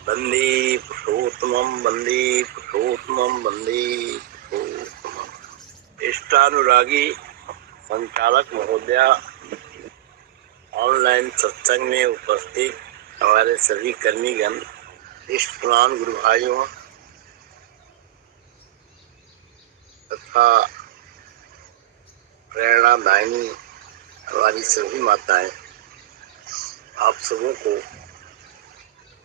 वंदे पुरुषोत्तमं वंदे पुरुषोत्तमं वंदे पुरुषोत्तमं। इष्टानुरागी संचालक महोदया, ऑनलाइन सत्संग में उपस्थित हमारे सभी कर्मीगण, इष्टपुराण गुरु भाइयों तथा प्रेरणादायिनी हमारी सभी माताएं, आप सबों को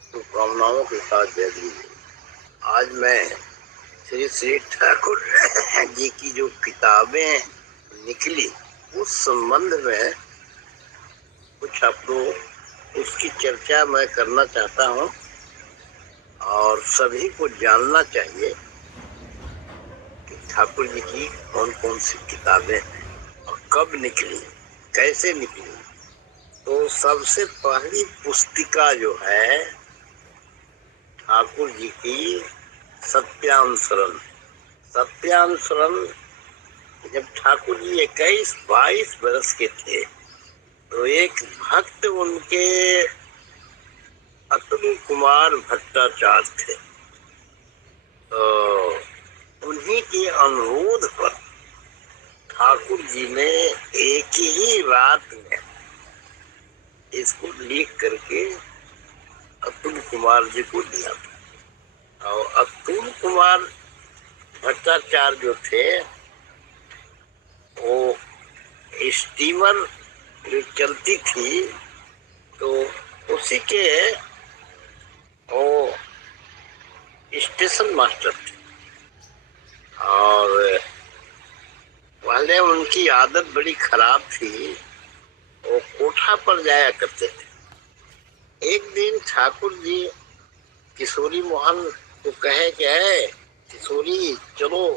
शुभकामनाओं के साथ जय गुरु। आज मैं श्री श्री ठाकुर जी की जो किताबें निकली उस संबंध में कुछ आपको उसकी चर्चा मैं करना चाहता हूँ। और सभी को जानना चाहिए कि ठाकुर जी की कौन कौन सी किताबें और कब निकली, कैसे निकली। तो सबसे पहली पुस्तिका जो है ठाकुर जी की सत्यानुसरण। सत्यानुसरण जब ठाकुर जी 21-22 वर्ष के थे तो एक भक्त उनके अतुल कुमार भट्टाचार्य थे। तो उन्हीं के अनुरोध पर ठाकुर जी ने एक ही रात में इसको लिख करके अतुल कुमार जी को दिया था। और अतुल कुमार भट्टाचार्य जो थे वो स्टीमर जो चलती थी तो उसी के वो स्टेशन मास्टर थे। और पहले उनकी आदत बड़ी खराब थी, वो कोठा पर जाया करते थे। एक दिन ठाकुर जी किशोरी मोहन को कहे कि है किशोरी चलो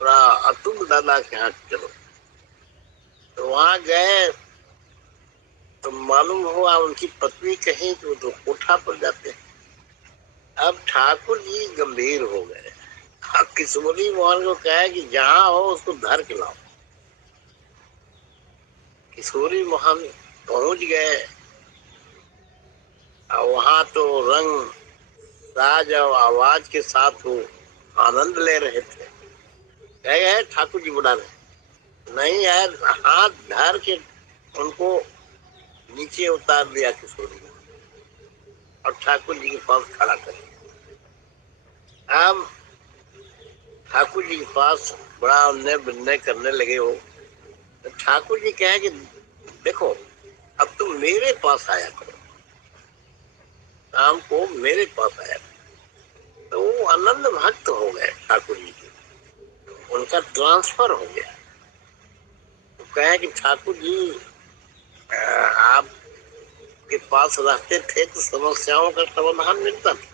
थोड़ा अतुल दादा के यहाँ चलो। तो वहां गए तो मालूम हुआ उनकी पत्नी कहीं कि वो तो कोठा पर जाते हैं। अब ठाकुर जी गंभीर हो गए। अब किशोरी मोहन को कहे कि जहाँ हो उसको धर के लाओ। किशोरी मोहन पहुंच गए और वहां तो रंग साज और आवाज के साथ वो आनंद ले रहे थे। कहे ठाकुर जी बुला रहे नहीं यार, हाथ धर के उनको नीचे उतार दिया किशोरी ने और ठाकुर जी के पास खड़ा कर दिया। अब ठाकुर जी के पास बड़ा अन्य विनय करने लगे हो। तो ठाकुर जी कहे कि देखो अब तुम मेरे पास आया करो, शाम को मेरे पास आया करो। तो वो आनंद भक्त हो गए ठाकुर जी के, उनका ट्रांसफर हो गया। तो कहे कि ठाकुर जी आप के पास रहते थे तो समस्याओं का समाधान मिलता था,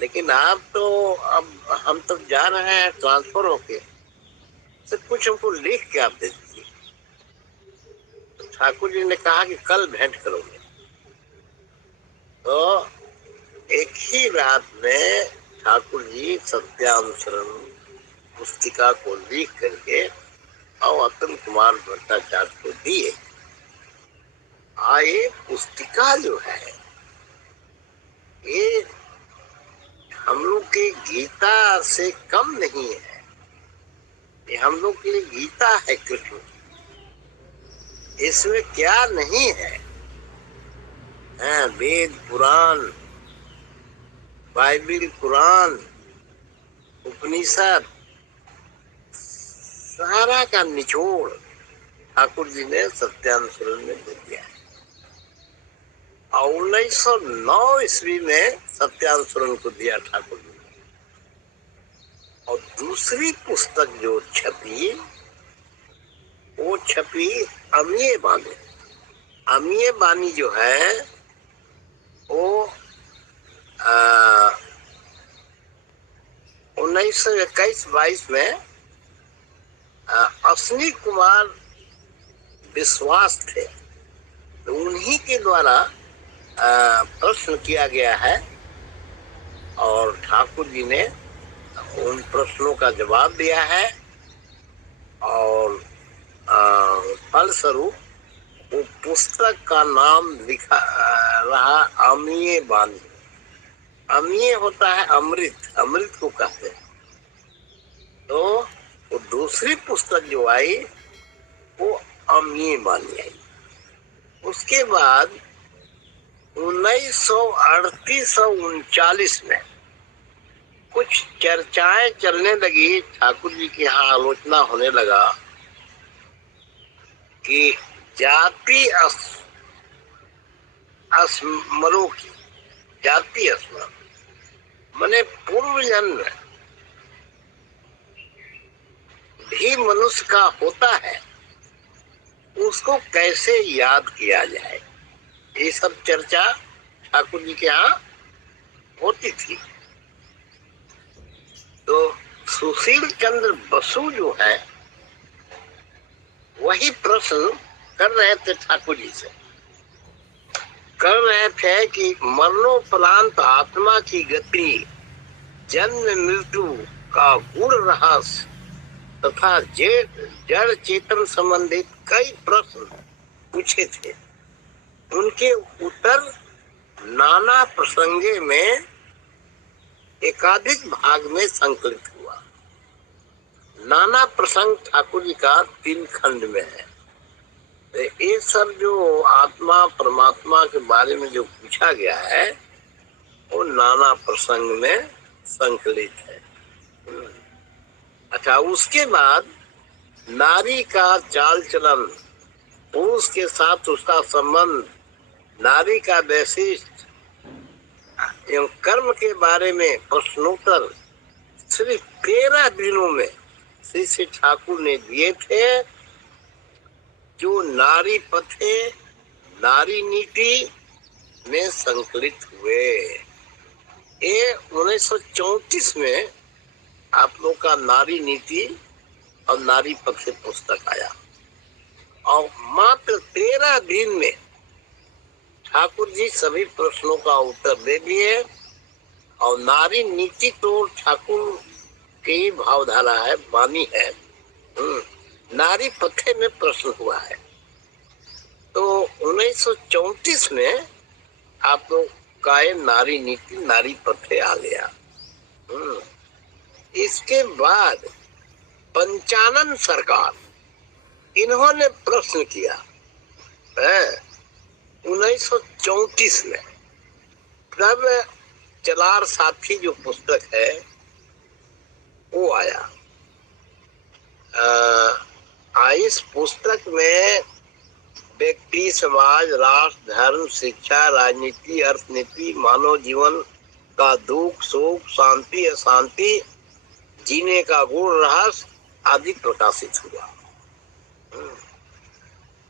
लेकिन आप तो अब हम तो जा रहे हैं ट्रांसफर होके, तो कुछ हमको लिख के आप दे दीजिए। तो ठाकुर जी ने कहा कि कल भेंट करोगे। तो एक ही रात में ठाकुर जी सत्यानुसरण पुस्तिका को लिख करके और अतुल कुमार भट्टाचार्य को दिए। ये पुस्तिका जो है ये हम लोग के गीता से कम नहीं है। ये हम लोग के लिए गीता है कृष्ण। इसमें क्या नहीं है, वेद पुराण, बाइबिल, कुरान, उपनिषद, सारा का निचोड़ ठाकुर जी ने सत्यानुसरण में दे दिया है। और 1909 ईस्वी में सत्यानुसरण को दिया ठाकुर जी ने। और दूसरी पुस्तक जो छपी वो छपी अमीय बानी। अमीय बानी जो है वो 1921-22 में अश्विनी कुमार विश्वास थे, तो उन्हीं के द्वारा प्रश्न किया गया है और ठाकुर जी ने उन प्रश्नों का जवाब दिया है। और फलस्वरूप वो पुस्तक का नाम लिखा रहा अमीय बानी। अमीय होता है अमृत, अमृत को कहते हैं। तो वो दूसरी पुस्तक जो आई वो अमीय मानी आई। उसके बाद 1938 और 39 में कुछ चर्चाएं चलने लगी, ठाकुर जी के यहाँ आलोचना होने लगा कि जाति अस्मरों की, जाति अस्मर माने पूर्व जन्म भी मनुष्य का होता है, उसको कैसे याद किया जाए, ये सब चर्चा ठाकुर जी के यहाँ होती थी। तो सुशील चंद्र बसु जो है वही प्रश्न कर रहे थे ठाकुर जी से, कर रहे थे कि मरणोपरांत आत्मा की गति, जन्म मृत्यु का गूढ़ रहस्य तथा जड़ चेतन संबंधित कई प्रश्न पूछे थे। उनके उत्तर नाना प्रसंगे में एकाधिक भाग में संकलित हुआ। नाना प्रसंग ठाकुर जी का 3 खंड में है। ये सब जो आत्मा परमात्मा के बारे में जो पूछा गया है वो नाना प्रसंग में संकलित है। अच्छा, उसके बाद नारी का चाल चलन, पुरुष के साथ उसका संबंध, नारी का वैशिष्ट एवं कर्म के बारे में प्रश्नोत्तर सिर्फ 13 दिनों में श्री श्री ठाकुर ने दिए थे, जो नारी पथे नारी नीति में संकलित हुए। ये 1934 में आप लोग का नारी नीति और नारी पथे पुस्तक आया और मात्र 13 दिन में ठाकुर जी सभी प्रश्नों का उत्तर दे दिए। और नारी नीति तो ठाकुर की भावधारा है, वाणी है। नारी पथे में प्रश्न हुआ है। तो 1934 में आप लोग का नारी नीति नारी पथे आ गया। इसके बाद पंचानन सरकार, इन्होंने प्रश्न किया 1934 में, तब चलार साथी जो पुस्तक है वो आया। इस पुस्तक में व्यक्ति, समाज, राष्ट्र, धर्म, शिक्षा, राजनीति, अर्थनीति, मानव जीवन का दुख सुख, शांति अशांति, जीने का गुण रहस्य आदि प्रकाशित हुआ।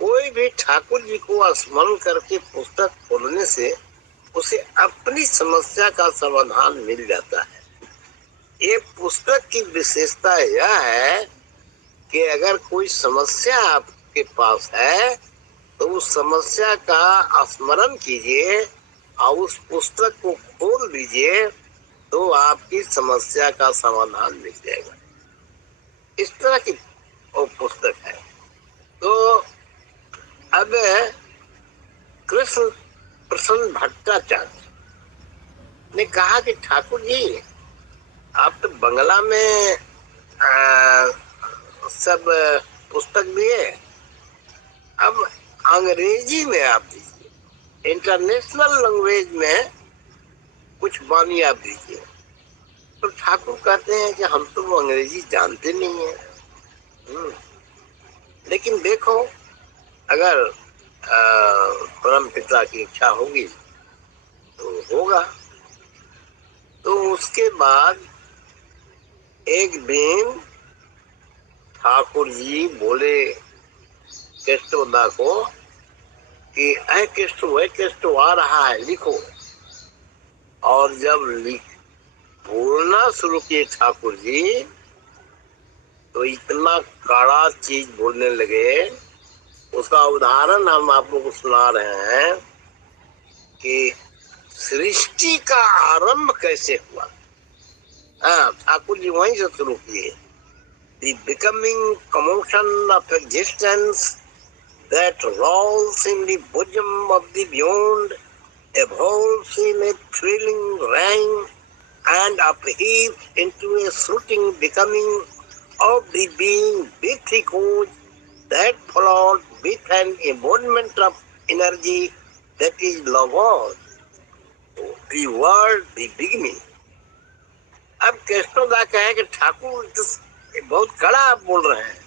कोई भी ठाकुर जी को स्मरण करके पुस्तक खोलने से उसे अपनी समस्या का समाधान मिल जाता है। ये पुस्तक की विशेषता यह है कि अगर कोई समस्या आपके पास है तो उस समस्या का स्मरण कीजिए और उस पुस्तक को खोल दीजिए तो आपकी समस्या का समाधान मिल जाएगा। इस तरह की वो पुस्तक है। तो अब कृष्ण प्रसन्न भट्टाचार्य ने कहा कि ठाकुर जी आप तो बंगला में सब पुस्तक दिए, अब अंग्रेजी में आप दीजिए, इंटरनेशनल लैंग्वेज में कुछ वाणी आप दीजिए। तो ठाकुर कहते हैं कि हम तो वो अंग्रेजी जानते नहीं है। लेकिन देखो, अगर परम पिता की इच्छा होगी तो होगा। तो उसके बाद एक दिन ठाकुर जी बोले केष्टोदा को कि ऐ केष्टो आ रहा है, लिखो। और जब बोलना शुरू किए ठाकुर जी तो इतना कड़ा चीज बोलने लगे। उसका उदाहरण हम आप लोग को सुना रहे हैं कि सृष्टि का आरंभ कैसे हुआ। ठाकुर जी वहीं से शुरू किए। The becoming commotion of existence that rolls in the bosom of the beyond evolves in a thrilling rhyme and upheaves into a shooting becoming of the being with the cause that followed with an embodiment of energy that is love, the world, the beginning. अब कृष्णदा कहे कि ठाकुर बहुत कड़ा आप बोल रहे हैं।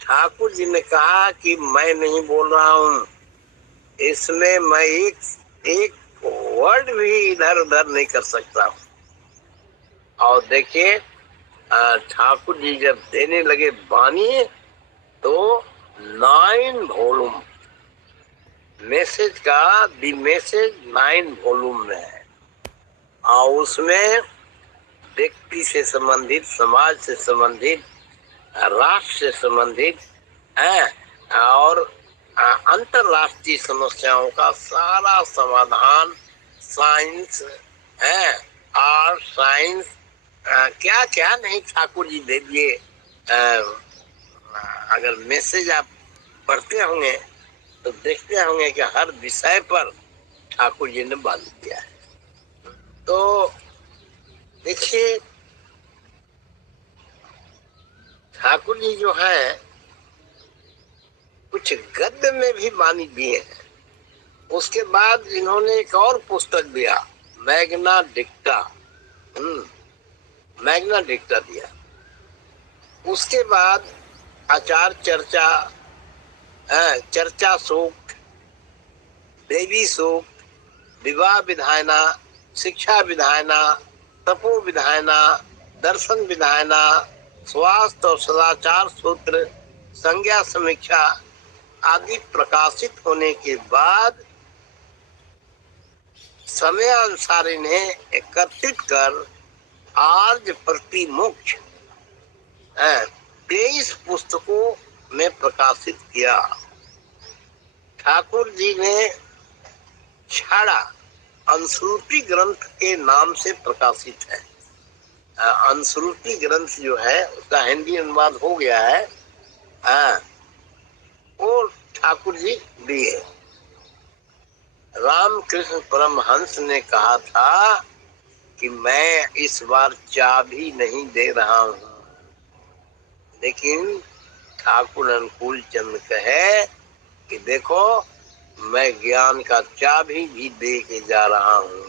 ठाकुर जी ने कहा कि मैं नहीं बोल रहा हूँ, इसमें मैं एक वर्ड भी इधर उधर नहीं कर सकता हूँ। और देखिए ठाकुर जी जब देने लगे बानी तो 9 वॉल्यूम मैसेज का, दी मैसेज 9 वॉल्यूम में है और उसमें व्यक्ति से संबंधित, समाज से संबंधित, राष्ट्र से संबंधित है और अंतरराष्ट्रीय समस्याओं का सारा समाधान, साइंस है, आर्ट, साइंस, क्या क्या नहीं ठाकुर जी दे दिए। अगर मैसेज आप पढ़ते होंगे तो देखते होंगे कि हर विषय पर ठाकुर जी ने बात किया है। तो देखिए ठाकुर जी जो है कुछ गद्य में भी वाणी दिए हैं। उसके बाद इन्होंने एक और पुस्तक दिया, मैग्ना डिक्टा, मैग्ना डिक्टा दिया। उसके बाद आचार चर्चा, चर्चा सूक्त, देवी सूक्त, विवाह विधायना, शिक्षा विधायना, तपो विधायना, दर्शन विधायना, स्वास्थ्य और सदाचार सूत्र, संज्ञा समीक्षा आदि प्रकाशित होने के बाद समय अनुसार इन्हें एकत्रित कर आर्य प्रति मोक्ष 23 पुस्तकों में प्रकाशित किया। ठाकुर जी ने छाड़ा अनुश्रुति ग्रंथ के नाम से प्रकाशित है। अनुश्रुति ग्रंथ जो है उसका हिंदी अनुवाद हो गया है, वो ठाकुर जी दिए। रामकृष्ण परमहंस ने कहा था कि मैं इस बार चाबी नहीं दे रहा हूँ, लेकिन ठाकुर अनुकूल चंद कहे कि देखो मैं ज्ञान का चाबी भी दे के जा रहा हूँ।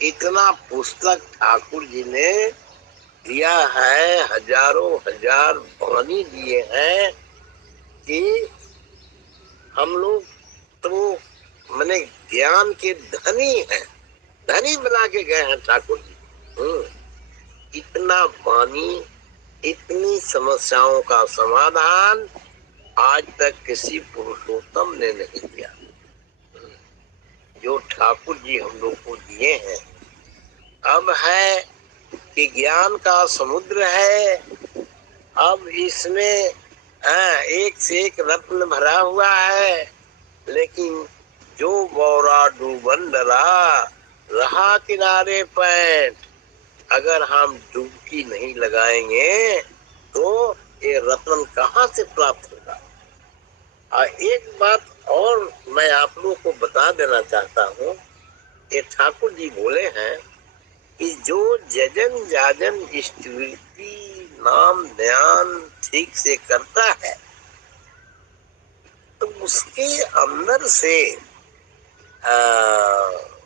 इतना पुस्तक ठाकुर जी ने दिया है, हजारों हजार वाणी दिए हैं कि हम लोग तो मैंने ज्ञान के धनी हैं, धनी बना के गए हैं ठाकुर जी। इतना वाणी, इतनी समस्याओं का समाधान आज तक किसी पुरुषोत्तम ने नहीं दिया जो ठाकुर जी हम लोग को दिए हैं। अब है कि ज्ञान का समुद्र है, अब इसमें एक से एक रत्न भरा हुआ है, लेकिन जो बौरा डूबन डरा रहा किनारे पैंट, अगर हम डुबकी नहीं लगाएंगे तो ये रत्न कहाँ से प्राप्त होगा। एक बात और मैं आप लोगों को बता देना चाहता हूँ, ये ठाकुर जी बोले हैं कि जो जजन जाजन इष्टवृत्ति नाम ध्यान ठीक से करता है तो उसके अंदर से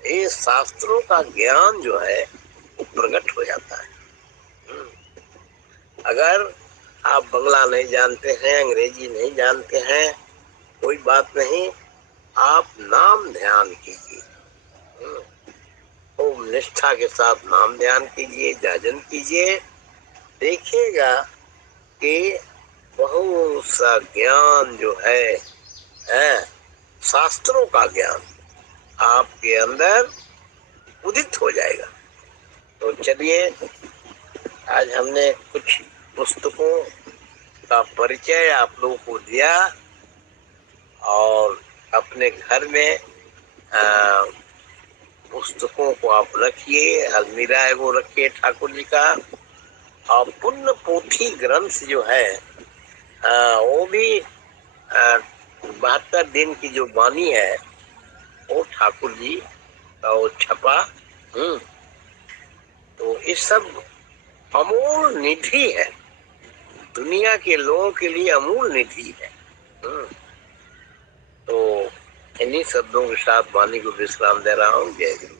ये शास्त्रों का ज्ञान जो है वो प्रकट हो जाता है। अगर आप बंगला नहीं जानते हैं, अंग्रेजी नहीं जानते हैं, कोई बात नहीं, आप नाम ध्यान कीजिए, ओम निष्ठा के साथ नाम ध्यान कीजिए, जाजन कीजिए, देखिएगा कि बहुत सा ज्ञान जो है शास्त्रों का ज्ञान आपके अंदर उदित हो जाएगा। तो चलिए आज हमने कुछ पुस्तकों का परिचय आप लोगों को दिया और अपने घर में पुस्तकों को आप रखिए, अलमीरा है वो रखिए ठाकुर जी का। और पुण्य पोथी ग्रंथ जो है वो भी 72 दिन की जो वाणी है वो ठाकुर जी का वो छपा। तो ये सब अमूल निधि है, दुनिया के लोगों के लिए अमूल निधि है। तो इन्हीं शब्दों के साथ वाणी को विश्राम दे रहा हूँ। जय गुरु।